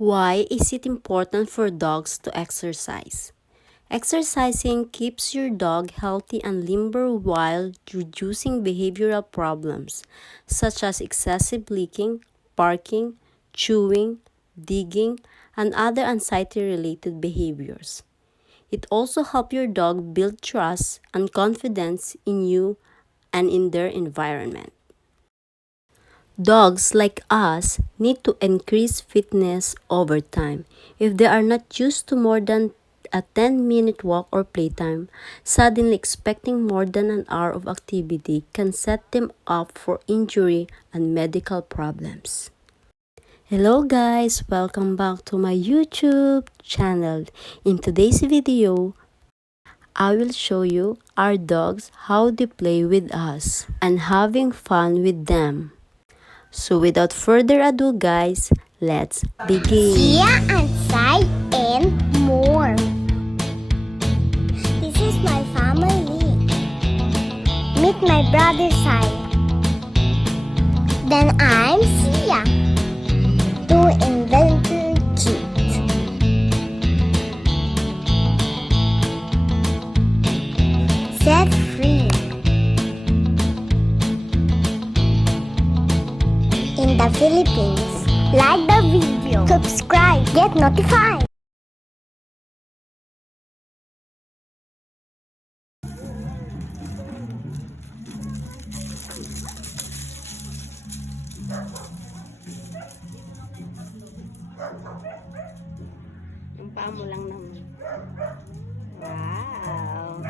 Why is it important for dogs to exercise? Exercising keeps your dog healthy and limber while reducing behavioral problems such as excessive licking, barking, chewing, digging, and other anxiety-related behaviors. It also helps your dog build trust and confidence in you and in their environment. Dogs like us need to increase fitness over time. If they are not used to more than a 10-minute walk or playtime, suddenly expecting more than an hour of activity can set them up for injury and medical problems. Hello guys, welcome back to my YouTube channel. In today's video, I will show you our dogs how they play with us and having fun with them. So without further ado guys, let's begin. Sia and Sai and more. This is my family. Meet my brother Sai. Then I'm Sia. Two inventor kids. Set free. In the Philippines. Like the video, subscribe, get notified. Yung paa mo lang naman. Wow!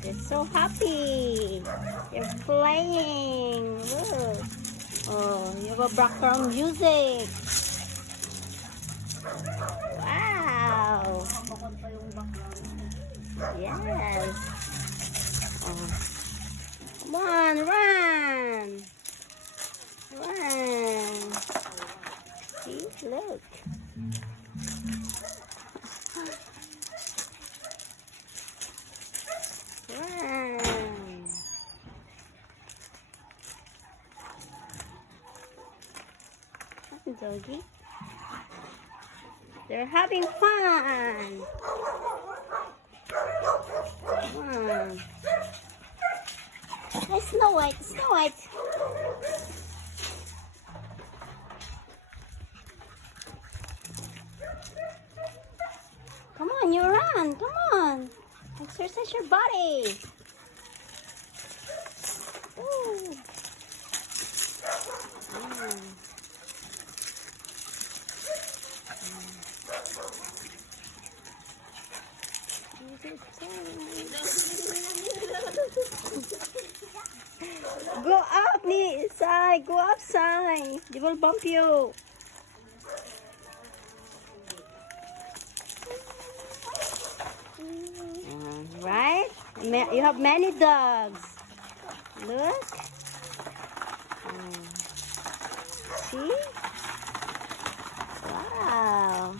They're so happy. You're playing. Look. Oh, you have a background music. Wow. Yes. Oh. Come on, run. Run. See, look. Doggy. They're having fun. Come on. Hey, Snow White, Snow White. Come on, you run. Come on. Exercise your body. Ooh. Go up, Sai. Go up, Sai. They will bump you. Right? You have many dogs. Look. See? Wow.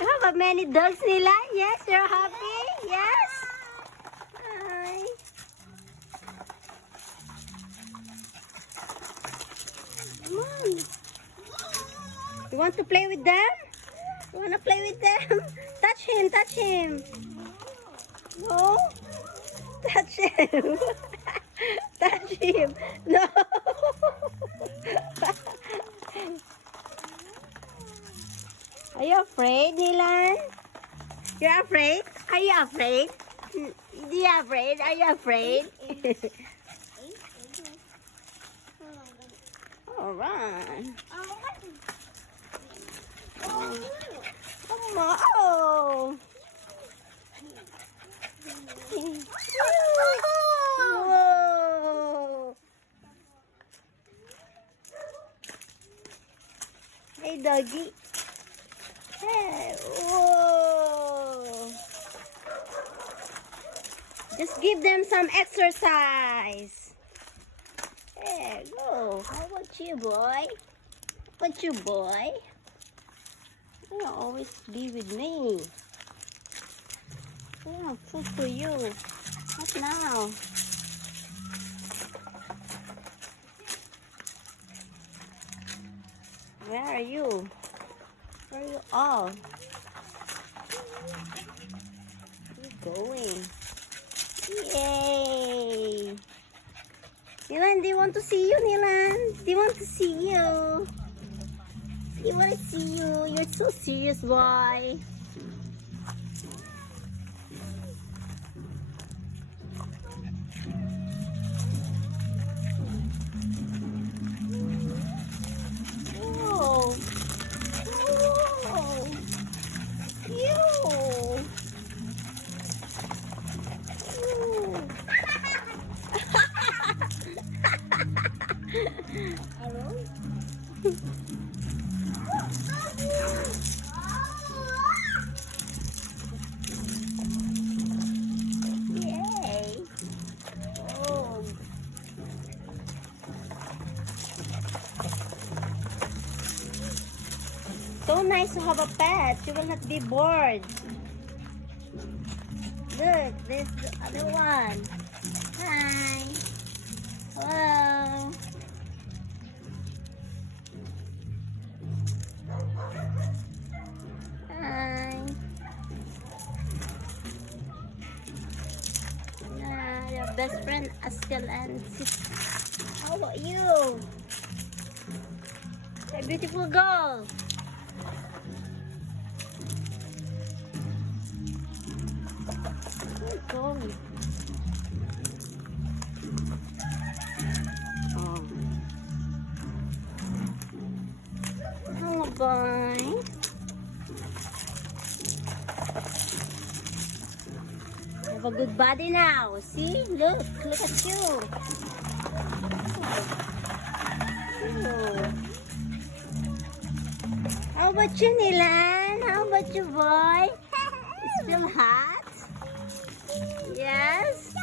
You have many dogs, Nila? Yes, you're happy? Yes? Hi. Come on. You want to play with them? You want to play with them? Touch him, touch him. No? Touch him. Touch him. No. Are you afraid, Nilan? You're afraid? Are you afraid? Are you afraid? Are you afraid? Oh, run. Come on. Oh. Whoa. Hey, doggy. Hey. Whoa. Just give them some exercise. There, go. How about you, boy? How about you, boy? You'll always be with me. Yeah, food for you. Not now. Where are you? Where are you all? Where are you going? Yay! Nilan, they want to see you, Nilan. They want to see you. They want to see you. You're so serious, boy. Whoa. Whoa. Ew. Hello? Yay! Oh. So nice to have a pet. You will not be bored. Look, there's the other one. Hi. Hello. Hi. Your best friend Askel and Sis. How about you? A beautiful girl. Where are you going? Oh. Hello, boy. You have a good body now. See? Look at you. Oh. How about you, Nilan? How about you, boy? It's still hot? Yes?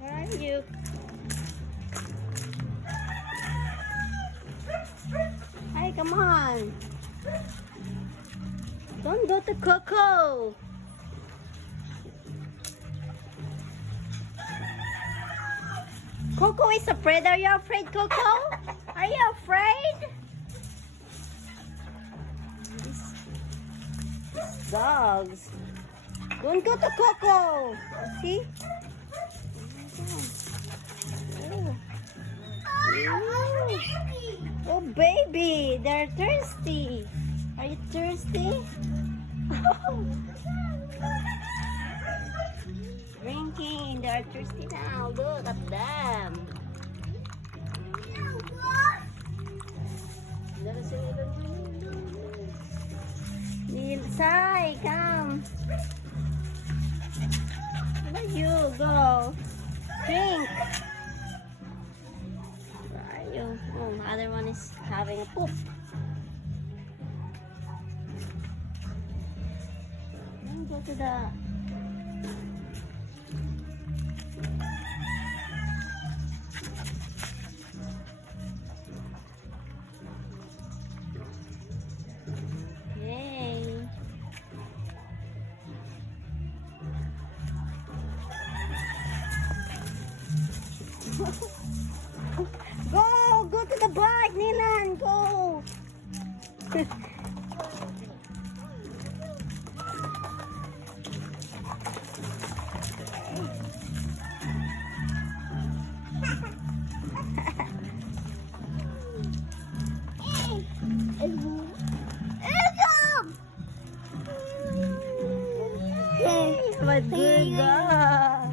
Where are you? Hey, come on. Don't go to Coco. Coco is afraid. Are you afraid, Coco? Are you afraid? These dogs. Don't go to Coco. See? Oh, baby. They're thirsty. Are you thirsty? Drinking. They're thirsty now. Look at them. Sia Sai, come. Where you go? Drink. Where are you? Oh, the other one is having a poop. Go to the Yay. Go to the bike, Nilan, go. What good dog.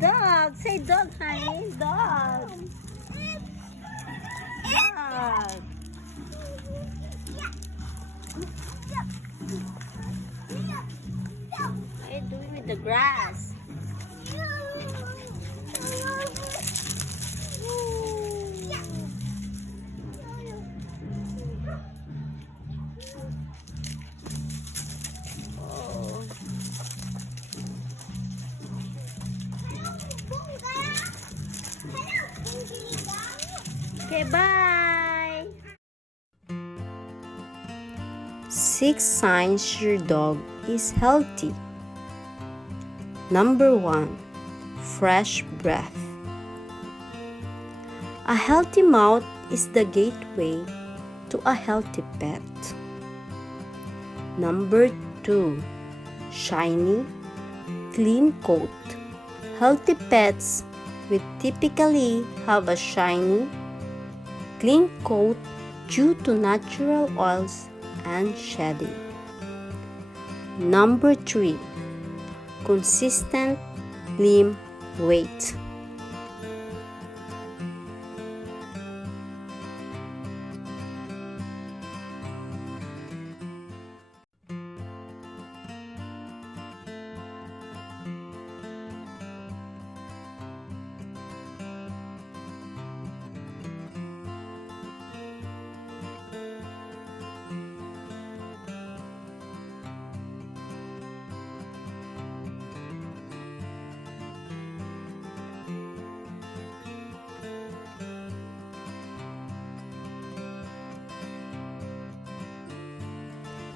Dog. Say dog, honey. Dog. Dog. What are you doing with the grass? Okay, bye. 6 signs your dog is healthy. Number 1. Fresh breath. A healthy mouth is the gateway to a healthy pet. Number 2. Shiny, clean coat. Healthy pets will typically have a shiny, clean coat due to natural oils and shedding. Number 3. Consistent limb weight.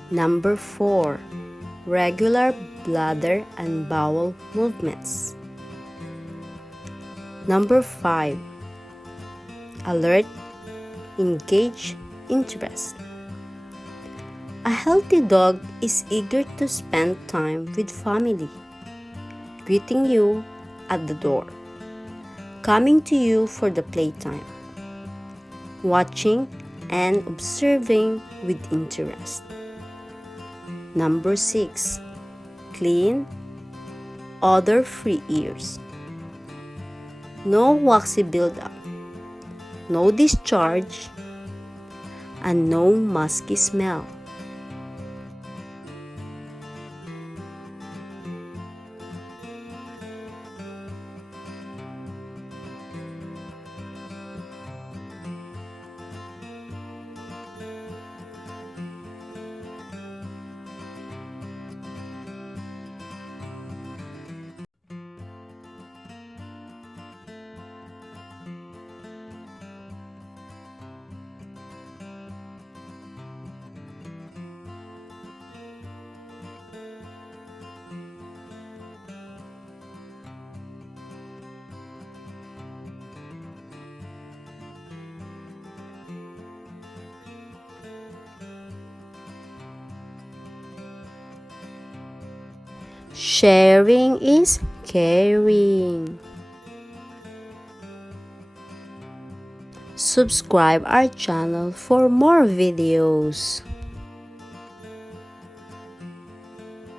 Number 4. Regular bladder and bowel movements. Number 5. Alert, engage, interest. A healthy dog is eager to spend time with family, greeting you at the door, coming to you for the playtime, watching and observing with interest. Number 6. Clean, odor-free ears. No waxy buildup, no discharge, and no musky smell. Sharing is caring. Subscribe our channel for more videos.